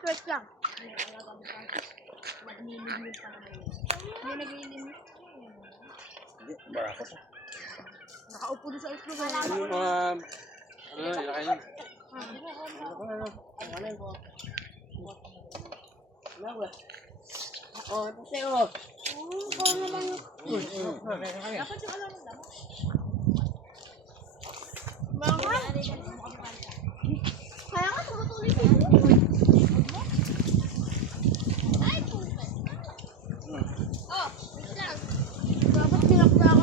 Wait lang. Mag-nilinis pa naman yun. Hindi nag-nilinis. Hindi, barako to. Nakaupo doon sa ulo. Ilakay yun. Oh, ito sa'yo. Ikaw naman yung... Dapat yung alam mo damo. Bakit? Kaya nga tumutuloy kayo. Ay, puta. Oh, wait lang. Dapat pinakta ako.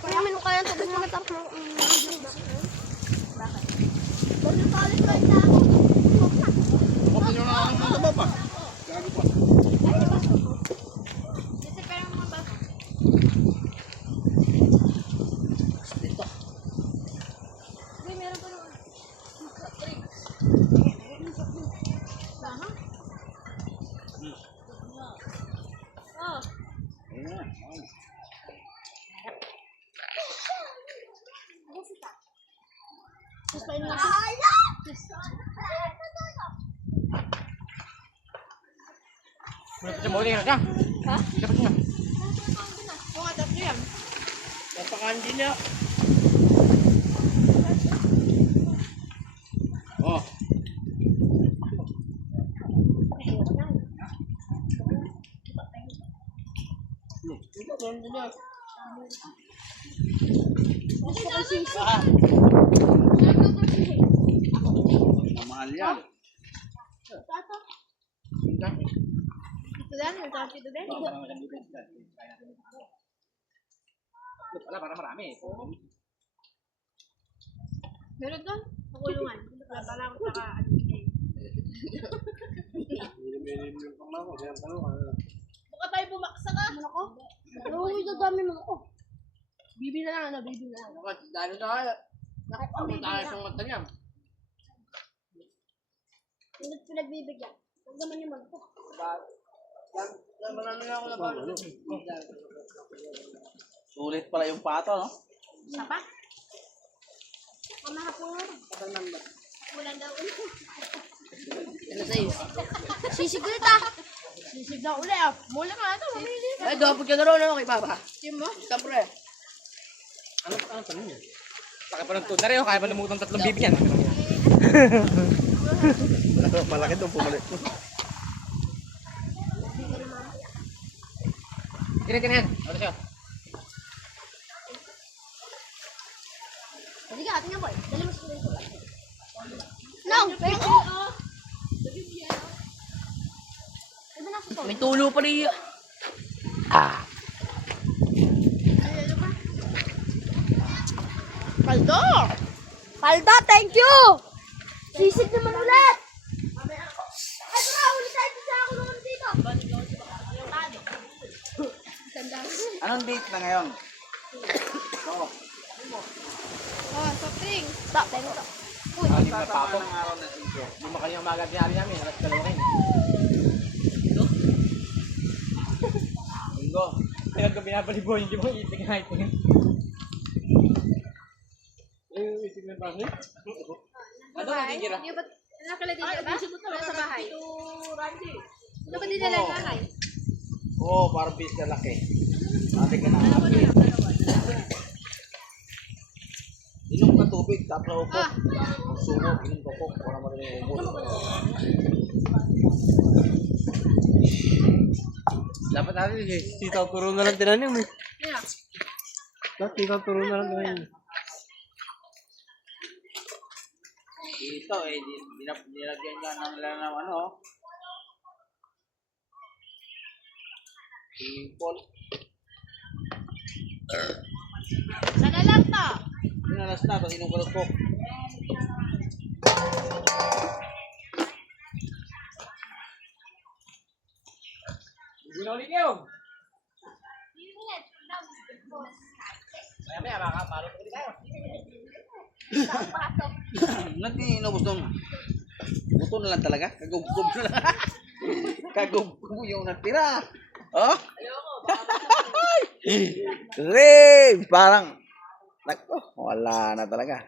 Kaya minum kaya tubig mo natapos mo. Bakit? Bakit palit ba ito ako? Okay nyo na ang mga taba pa. Gago pa. Kasi kaya mga baso. Dito. Uy, meron pa naman. Aha. Oh. Ayan. Gusto niyo? Dapat mo ulit ka. Ha? Dapat mo. Oo nga, tatlo yan. Napakandi niya. Oh. Gusto ko sisi. Mahal yan. Tato. Ito din? May tato ito din? Wala, para marami. Meron doon? Pakulungan. Wala lang saka baka tayo bumaksa ka. Ano ko? Oo, ito dami mo ako. Bibi na lang, ano? Bibi na lang. Dahil na Nakapambibi tayo na. sa mata niya. Hindi pinagbibigyan. Huwag naman yung magpo. Marami na ako na ba? Sulit pala yung pato, no? Isa pa? Mamahapon. Ulan daw ulit. Ano sa'yo? Sisig ulit ah. Sisig na ulit ah. Mula nga ito, mamili. Ay, dapat ka na rin ako kay Papa. Team mo? Siyempre. Ano pa niya? Laki pa ng tuna rin, kaya pa lumutang 3 bibi yan. Malaki itong pumalit. Tira-tira yan. Ano siya? Sige ka, tingnan boy. Dali mo sa dito. No! Pero ano na sa May tulo pa rin. ano pa? Paldo! Paldo, thank you! Sisig naman ulit! Ay, baka ulit tayo sa ako naman dito. Anong date na ngayon? Oo. Oh, soft drink. Stop, tayo ito. Uy, Alim na papo. Lima kanyang umaga binari namin. Alas 2 rin. Ito? Linggo. Kaya ko binabalibo yung di mo itig na ito. Isig na ba? Ano nagigila? Hindi ba nakalagay niya ba? Wala sa bahay. Ano ba din nalagay? Oo, parang bis na laki. Ate ka na. Inom ka tubig, tapos upo. Sumo, inom ko po. Para magaling upo. Dapat natin sitaw turo na lang tinanim eh. Yeah. Sitaw turo na lang tinanim. Dito eh, nilagyan ka ng ano. Simple. Sana lang to. Pinalas na, tapos inukulot ko. Hindi na ulit yun. Maya baka malot ulit tayo. Nag-inubos nung buto na lang talaga. Kagubgob na lang. Kagubgob yung natira. Oh? Ray! Parang wala na talaga.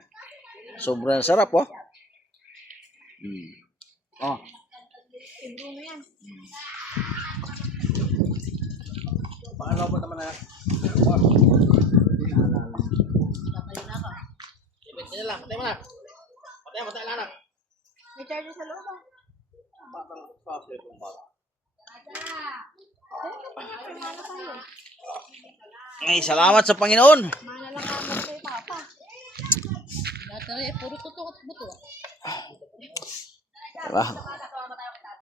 Sobrang sarap, oh. Oh. Bruno yan. Pangalawa pa naman na. Patay na ka. Ibigay na lang. Patay mo na. Patay lang na. May charger sa loob ah. Batang sabi kong bata. Mana tayo. Ay, salamat sa Panginoon. Mana lang kamo kay Papa. Dati puro totoo at buto. Diba?